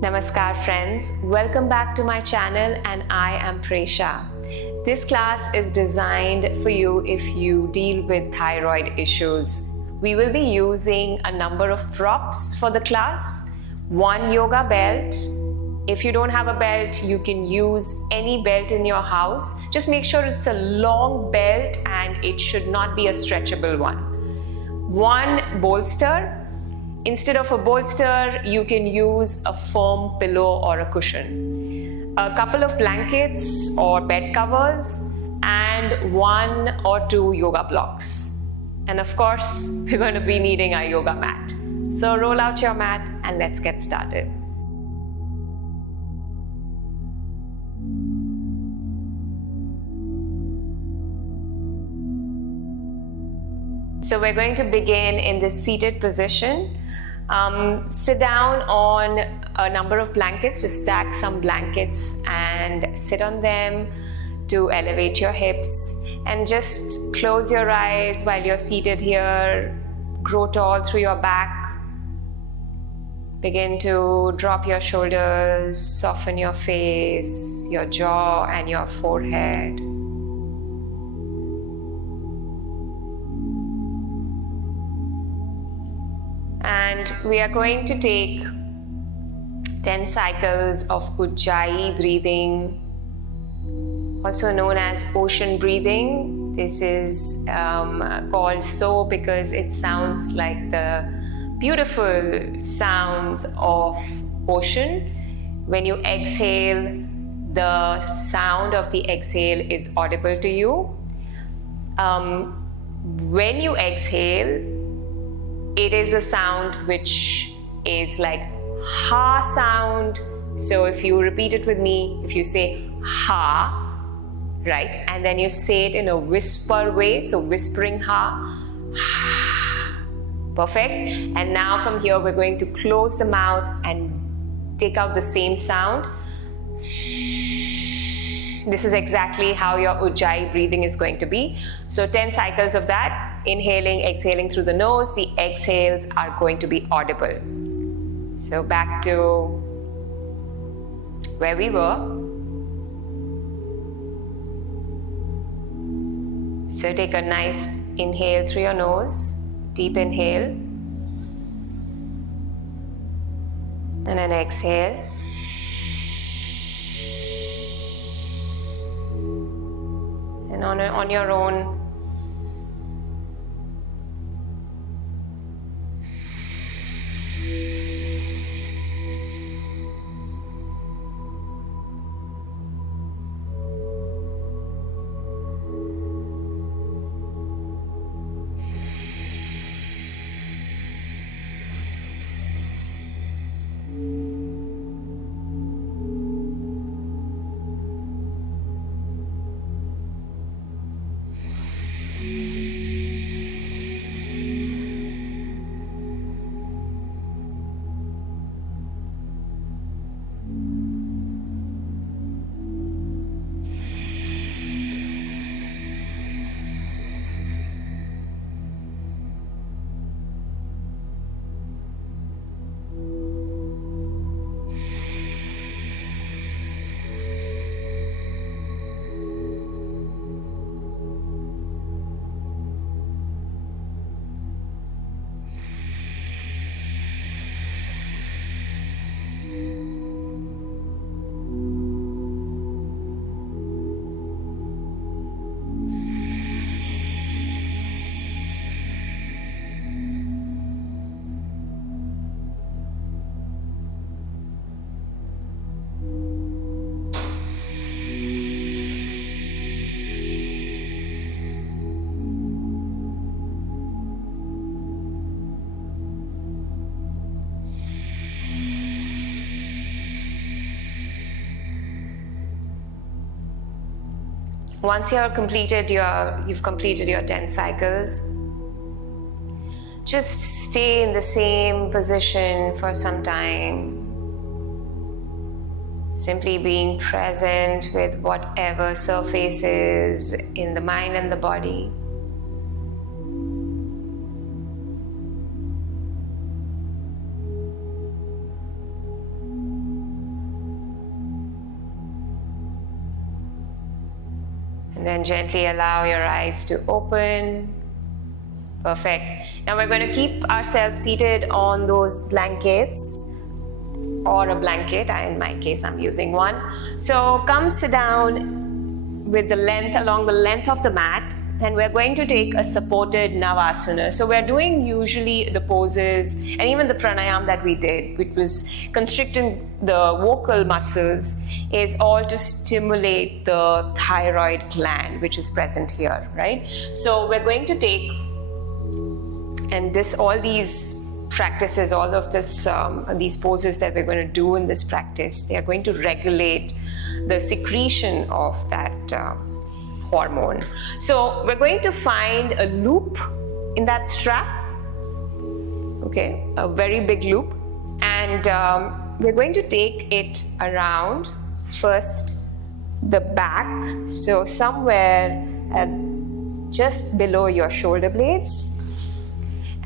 Namaskar friends, welcome back to my channel and I am Presha. This class is designed for you if you deal with thyroid issues. We will be using a number of props for the class. One yoga belt. If you don't have a belt, you can use any belt in your house. Just make sure it's a long belt and it should not be a stretchable one. One bolster. Instead of a bolster, you can use a firm pillow or a cushion. A couple of blankets or bed covers and 1 or 2 yoga blocks. And of course, we're going to be needing our yoga mat. So roll out your mat and let's get started. So we're going to begin in this seated position. Sit down on a number of blankets, just stack some blankets and sit on them to elevate your hips, and just close your eyes while you're seated here. Grow tall through your back. Begin to drop your shoulders, soften your face, your jaw and your forehead. And we are going to take 10 cycles of Ujjayi breathing, also known as ocean breathing. This is called so because it sounds like the beautiful sounds of ocean. When you exhale, the sound of the exhale is audible to you. When you exhale, it is a sound which is like ha sound. So if you repeat it with me, if you say ha, right, and then you say it in a whisper way, so whispering ha, perfect. And now from here we're going to close the mouth and take out the same sound. This is exactly how your Ujjayi breathing is going to be. So 10 cycles of that, inhaling, exhaling through the nose. The exhales are going to be audible. So back to where we were. So take a nice inhale through your nose, deep inhale, and an exhale. And on your own, once you've completed your 10 cycles, just stay in the same position for some time. Simply being present with whatever surfaces in the mind and the body. then gently allow your eyes to open. Perfect. Now we're going to keep ourselves seated on those blankets or a blanket. In my case, I'm using one. So come sit down with the length, along the length of the mat, and we're going to take a supported Navasana. So we're doing usually the poses and even the pranayam that we did, which was constricting the vocal muscles, is all to stimulate the thyroid gland, which is present here, right? So we're going to take, and all these practices, all of this, these poses that we're going to do in this practice, they are going to regulate the secretion of that hormone. So we're going to find a loop in that strap, okay, a very big loop, and we're going to take it around first the back, so somewhere just below your shoulder blades,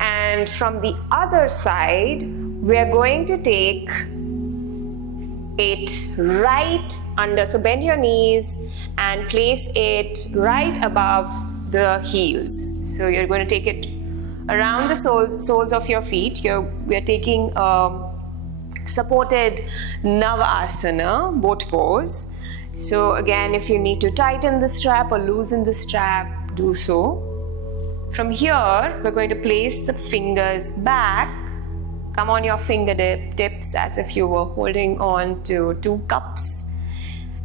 and from the other side we're going to take it right under, so bend your knees and place it right above the heels. So you're going to take it around the soles of your feet. We're taking a supported Navasana, boat pose. So again, if you need to tighten the strap or loosen the strap, do so. From here, we're going to place the fingers back. Come on your fingertips as if you were holding on to 2 cups.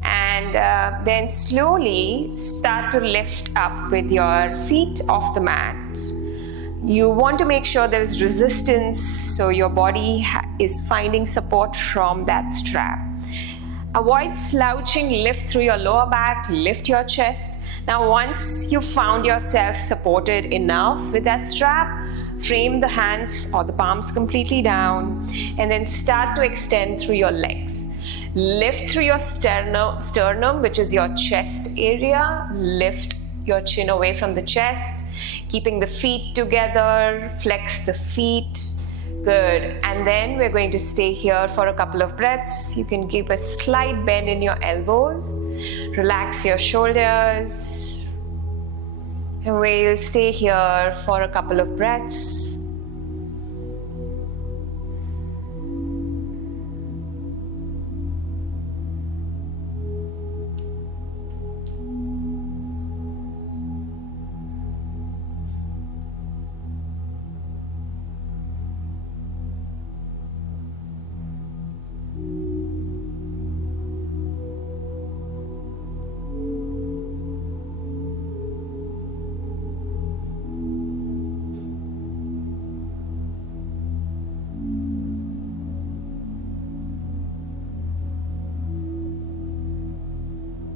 And then slowly start to lift up with your feet off the mat. You want to make sure there is resistance, so your body is finding support from that strap. Avoid slouching, lift through your lower back, lift your chest. Now once you found yourself supported enough with that strap, frame the hands or the palms completely down, and then start to extend through your legs. Lift through your sternum, which is your chest area. Lift your chin away from the chest, keeping the feet together, flex the feet. Good. And then we're going to stay here for a couple of breaths. You can keep a slight bend in your elbows. Relax your shoulders. And we'll stay here for a couple of breaths.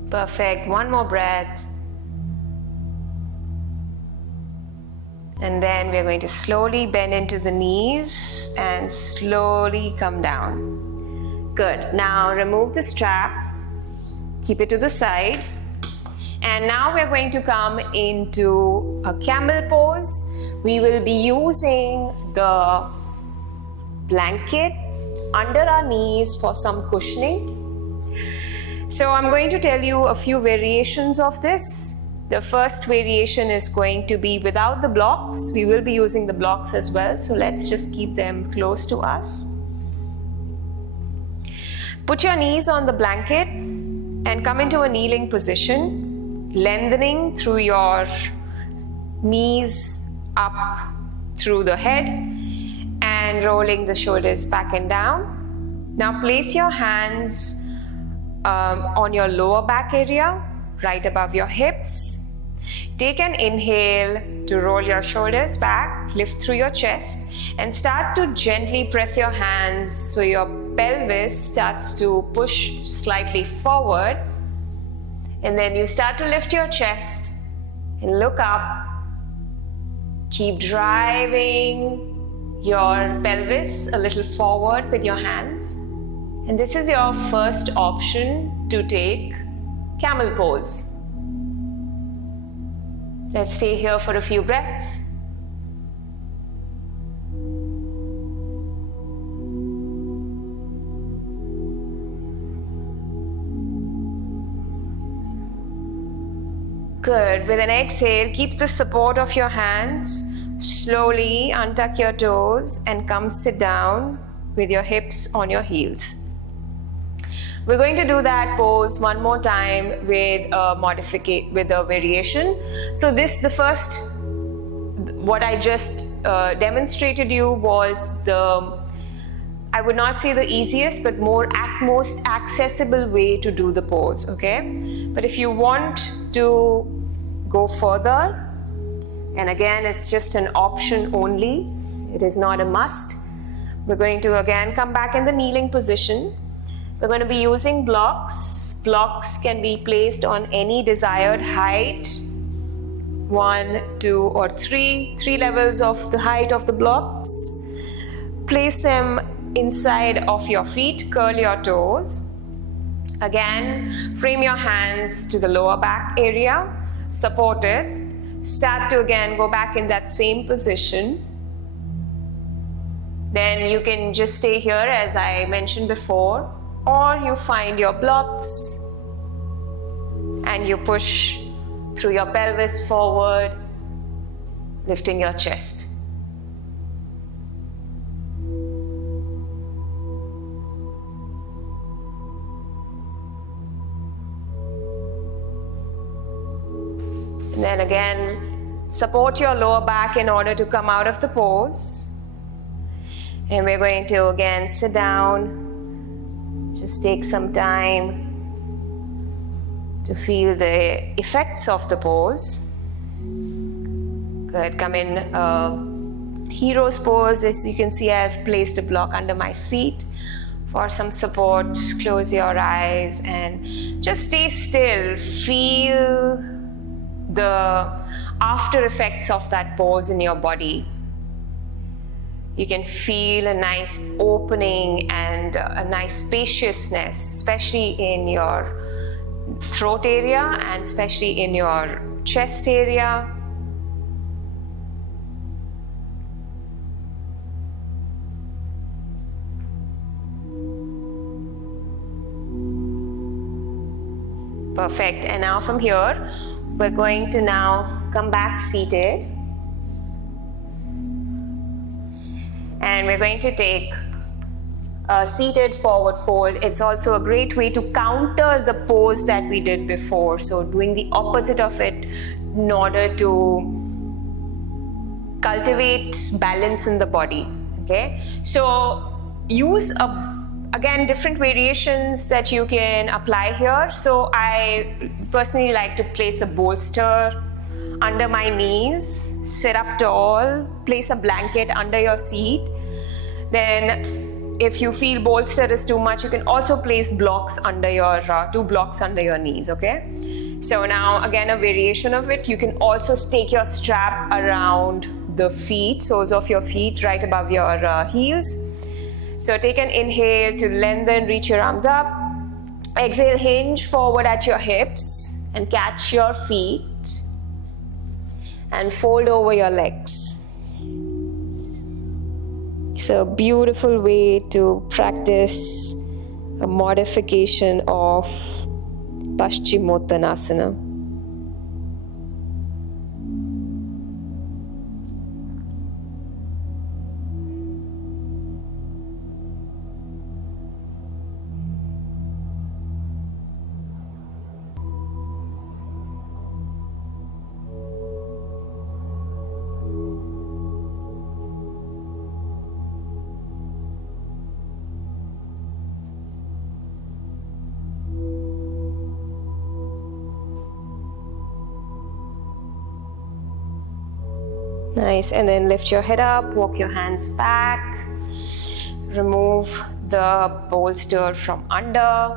Perfect. One more breath. And then we're going to slowly bend into the knees and slowly come down. Good. Now remove the strap. Keep it to the side. And now we're going to come into a camel pose. We will be using the blanket under our knees for some cushioning. So I'm going to tell you a few variations of this. The first variation is going to be without the blocks. We will be using the blocks as well, so let's just keep them close to us. Put your knees on the blanket and come into a kneeling position, lengthening through your knees up through the head and rolling the shoulders back and down. Now place your hands on your lower back area, right above your hips. Take an inhale to roll your shoulders back, lift through your chest, and start to gently press your hands so your pelvis starts to push slightly forward. And then you start to lift your chest and look up. Keep driving your pelvis a little forward with your hands. And this is your first option to take camel pose. Let's stay here for a few breaths. Good. With an exhale, keep the support of your hands. Slowly untuck your toes and come sit down with your hips on your heels. We're going to do that pose one more time with a variation. So the first, what I just demonstrated you was I would not say the easiest, but most accessible way to do the pose, okay? But if you want to go further, and again, it's just an option only, it is not a must. We're going to again come back in the kneeling position. We're going to be using blocks. Blocks can be placed on any desired height. 1, 2, or 3 levels of the height of the blocks. Place them inside of your feet, curl your toes. Again, frame your hands to the lower back area, support it. Start to again go back in that same position. Then you can just stay here as I mentioned before, or you find your blocks and you push through your pelvis forward, lifting your chest. And then again, support your lower back in order to come out of the pose. And we're going to again sit down. Just take some time to feel the effects of the pose. Good. Come in hero's pose. As you can see, I've placed a block under my seat for some support. Close your eyes and just stay still. Feel the after effects of that pose in your body. You can feel a nice opening and a nice spaciousness, especially in your throat area and especially in your chest area. Perfect. And now from here, we're going to now come back seated. And we're going to take a seated forward fold. It's also a great way to counter the pose that we did before. So doing the opposite of it in order to cultivate balance in the body. Okay. So use again different variations that you can apply here. So I personally like to place a bolster under my knees, sit up tall, place a blanket under your seat. Then if you feel bolster is too much, you can also place blocks under your 2 blocks under your knees. Okay, so now again a variation of it. You can also take your strap around the feet, soles of your feet right above your heels. So take an inhale to lengthen, reach your arms up. Exhale, hinge forward at your hips and catch your feet and fold over your legs. So, beautiful way to practice a modification of Paschimottanasana. Nice, and then lift your head up, walk your hands back, remove the bolster from under,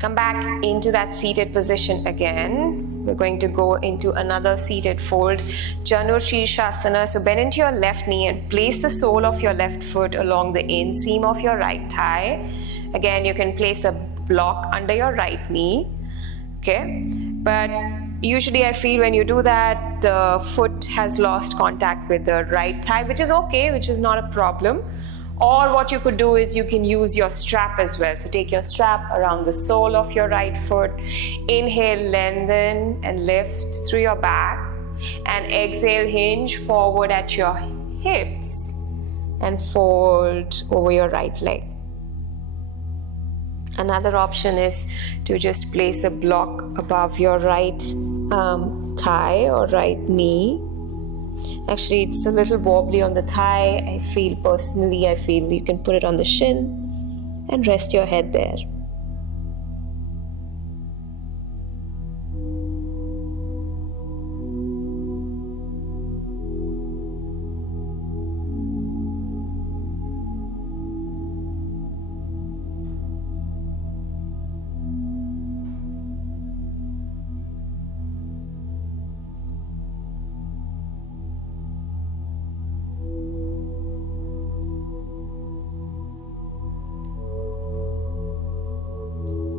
come back into that seated position again. We're going to go into another seated fold, Janur Shirshasana. So bend into your left knee and place the sole of your left foot along the inseam of your right thigh. Again, you can place a block under your right knee, okay? But usually I feel when you do that, the foot has lost contact with the right thigh, which is okay, which is not a problem. Or what you could do is you can use your strap as well. So take your strap around the sole of your right foot. Inhale, lengthen and lift through your back. And exhale, hinge forward at your hips and fold over your right leg. Another option is to just place a block above your right thigh or right knee. Actually, it's a little wobbly on the thigh. I feel you can put it on the shin and rest your head there.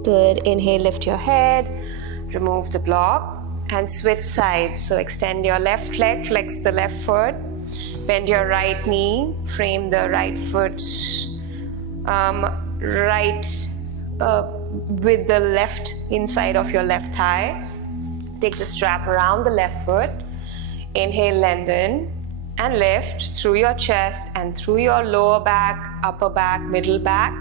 Good. Inhale, lift your head, remove the block and switch sides. So extend your left leg, flex the left foot, bend your right knee, frame the right foot with the left inside of your left thigh. Take the strap around the left foot. Inhale, lengthen and lift through your chest and through your lower back, upper back, middle back.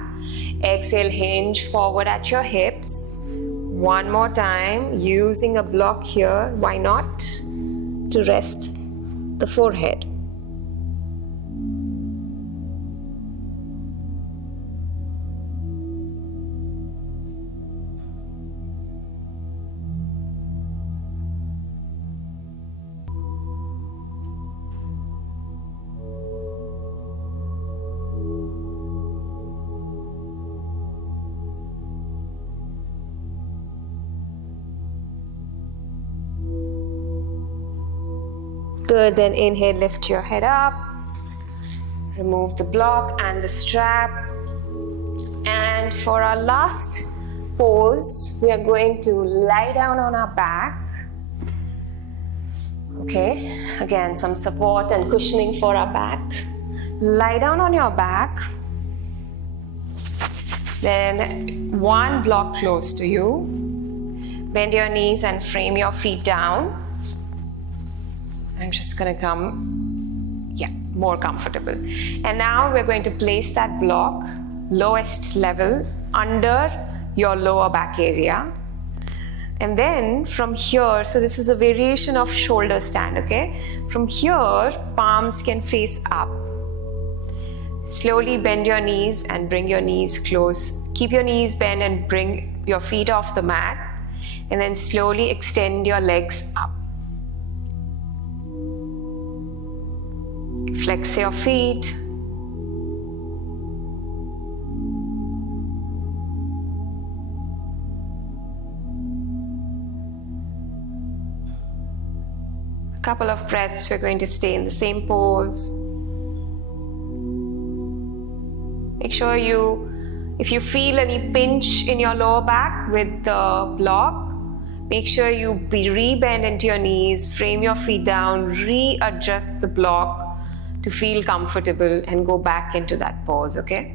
Exhale, hinge forward at your hips. One more time, using a block here, why not, to rest the forehead. Good, then inhale, lift your head up, remove the block and the strap. And for our last pose, we are going to lie down on our back. Okay, again, some support and cushioning for our back. Lie down on your back. Then one block close to you. Bend your knees and frame your feet down. I'm just going to come, more comfortable. And now we're going to place that block, lowest level, under your lower back area. And then from here, so this is a variation of shoulder stand, okay? From here, palms can face up. Slowly bend your knees and bring your knees close. Keep your knees bent and bring your feet off the mat. And then slowly extend your legs up. Flex your feet. A couple of breaths, we're going to stay in the same pose. Make sure if you feel any pinch in your lower back with the block, make sure you re-bend into your knees, frame your feet down, readjust the block to feel comfortable and go back into that pose, okay?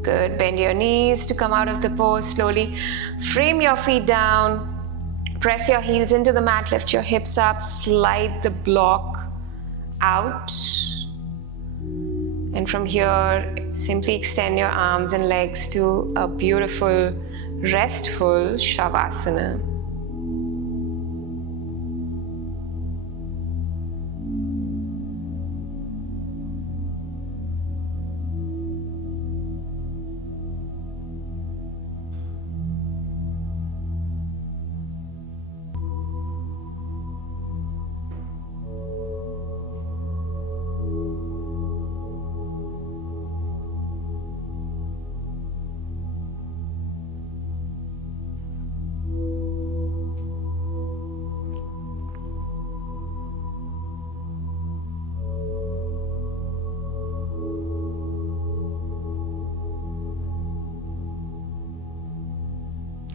Good, bend your knees to come out of the pose slowly. Frame your feet down, press your heels into the mat, lift your hips up, slide the block out. And from here, simply extend your arms and legs to a beautiful, restful Shavasana.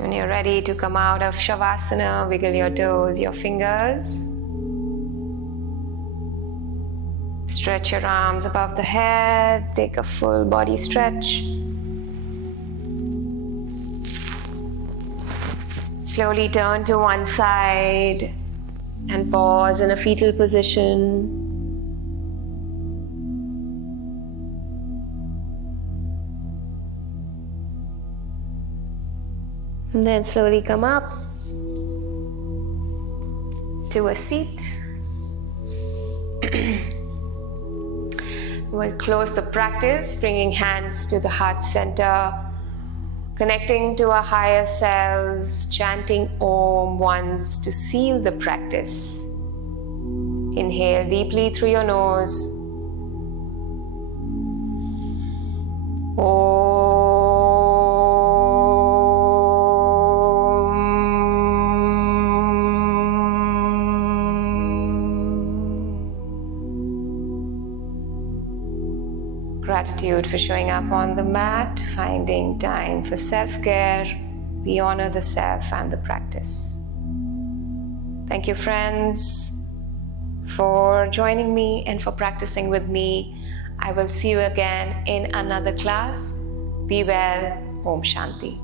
When you're ready to come out of Shavasana, wiggle your toes, your fingers. Stretch your arms above the head, take a full body stretch. Slowly turn to one side and pause in a fetal position. And then slowly come up to a seat. We'll close the practice, bringing hands to the heart center, connecting to our higher selves, chanting Om once to seal the practice. Inhale deeply through your nose. Om. Gratitude for showing up on the mat, finding time for self-care. We honor the self and the practice. Thank you, friends, for joining me and for practicing with me. I will see you again in another class. Be well. Om Shanti.